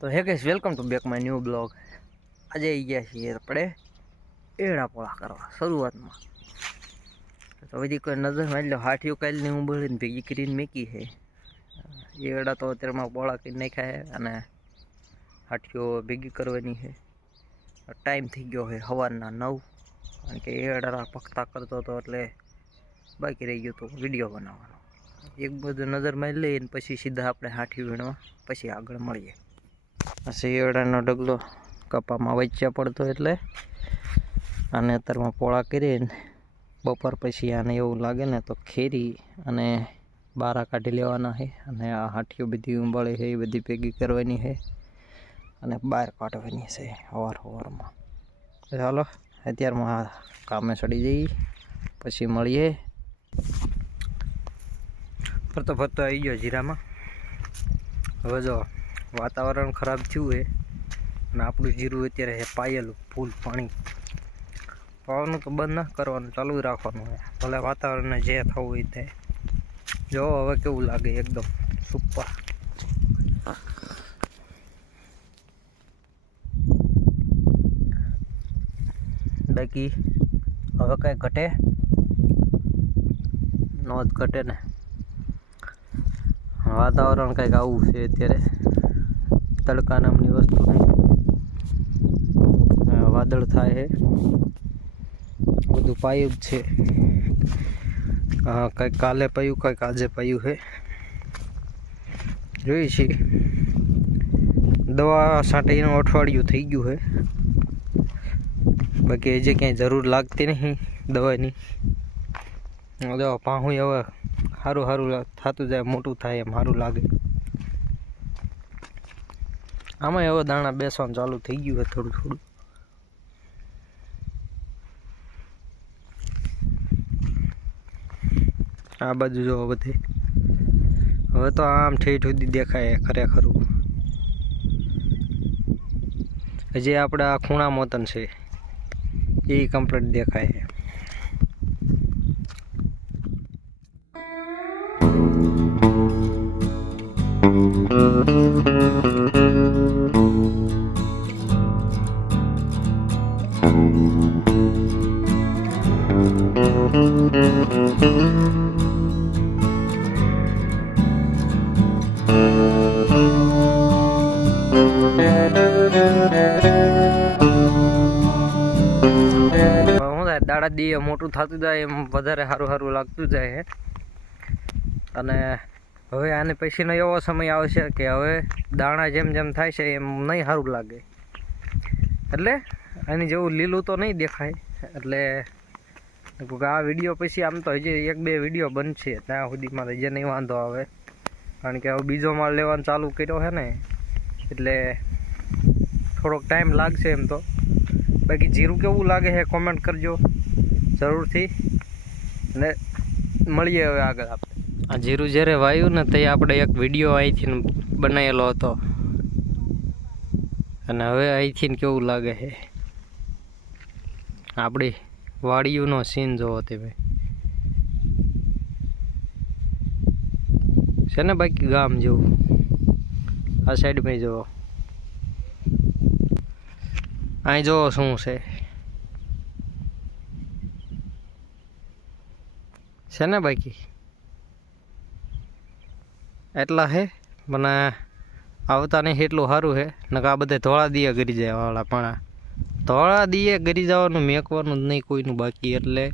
તો hey guys welcome to back my new blog આજે આવી ગયા છીએ આપણે એડા પોળા કરવા, શરૂઆતમાં. તો બધી કોઈ નજર એટલે લો હાથીઓ કાલની હું બળીને ભેગી કરીને મેકી છે. એડા તો અત્યારમાં પોળા કરી નાખ્યા છે અને હાથીઓ ભેગી કરવાની છે. ટાઈમ થઈ ગયો છે સવારના નવ, કારણ કે એડા પકતા કરતો હતો એટલે બાકી રહી ગયું તો વીડિયો બનાવવાનો. એક બધું નજર મારી લઈને પછી સીધા આપણે હાથી વીણવા, પછી આગળ મળીએ. શિયાળાનો ડગલો કપામાં વચ્ચે પડતો એટલે આને અત્યારમાં પોળા કરીને બપોર પછી આને એવું લાગે ને તો ખેરી અને બારા કાઢી લેવાના છે અને આ હાઠીઓ બધી ઉંબાળી છે, એ બધી ભેગી કરવાની છે અને બહાર કાઢવાની છે સવાર સવારમાં ચાલો, અત્યારમાં આ કામે ચડી જઈએ, પછી મળીએ. ફરતો ફરતો આવી ગયો જીરામાં. હવે જો વાતાવરણ ખરાબ થયું છે અને આપણું જીરું અત્યારે છે પાયેલું, ફૂલ પાણી. પાવાનું તો બંધ ના કરવાનું, ચાલુ રાખવાનું છે ભલે વાતાવરણને જે થવું હોય તે. જો, હવે કેવું લાગે એકદમ સુપર બાકી હવે કાંઈ ઘટે? નો ઘટે ને. વાતાવરણ કંઈક આવું છે અત્યારે. તડકા નામની વસ્તુ વાદળ થાય છે. બધું પાયું જ છે. કંઈક કાલે પાયું, કંઈક આજે પાયું છે. જોઈએ છીએ. દવા છાંટીનું અઠવાડિયું થઈ ગયું છે. બાકી હજી ક્યાંય જરૂર લાગતી નહીં દવાની. દવા પાહું હવે સારું સારું થતું જાય, મોટું થાય એમ સારું લાગે. આમાં હવે દાણા બેસવાનું ચાલુ થઈ ગયું છે થોડું થોડું. આ બાજુ જો બધે હવે તો આમ ઠેઠ સુધી દેખાય ખરેખર. હજી આપણે આ ખૂણા મોતન છે, એ કમ્પ્લીટ દેખાય છે. દાડા દી મોટું થતું જાય, એમ વધારે સારું સારું લાગતું જાય અને હવે આને પછીનો એવો સમય આવશે કે હવે દાણા જેમ જેમ થાય છે, એમ નહીં સારું લાગે. એટલે આની જેવું લીલું તો નહીં દેખાય, એટલે આ વીડિયો પછી આમ તો હજી એક બે વીડિયો બનશે. ત્યાં સુધીમાં હજી નહીં વાંધો આવે. કારણ કે હવે બીજો માલ લેવાનું ચાલુ કર્યો છે ને, એટલે થોડોક ટાઈમ લાગશે એમ તો. બાકી જીરું કેવું લાગે છે કોમેન્ટ કરજો. જરૂરથી. અને મળીએ હવે આગળ આપણે. આ જીરું જ્યારે વાયું ને તે આપણે એક વીડિયો અહીંથી બનાવેલો હતો. અને હવે અહીંથી કેવું લાગે છે? આપણી વાડીઓનો સીન જોવો તમે છે ને બાકી ગામ જેવું? આ સાઈડમાં જોવો. અહીં જોવો શું છે. છે ને બાકી? એટલા હે? મને આવતા નહીં એટલું સારું છે નકા આ બધે ધોળા દિયા કરી જાય વાળા પણ. ધોળા દિયે ગરી જવાનું મેકવાનું જ નહીં કોઈનું બાકી એટલે.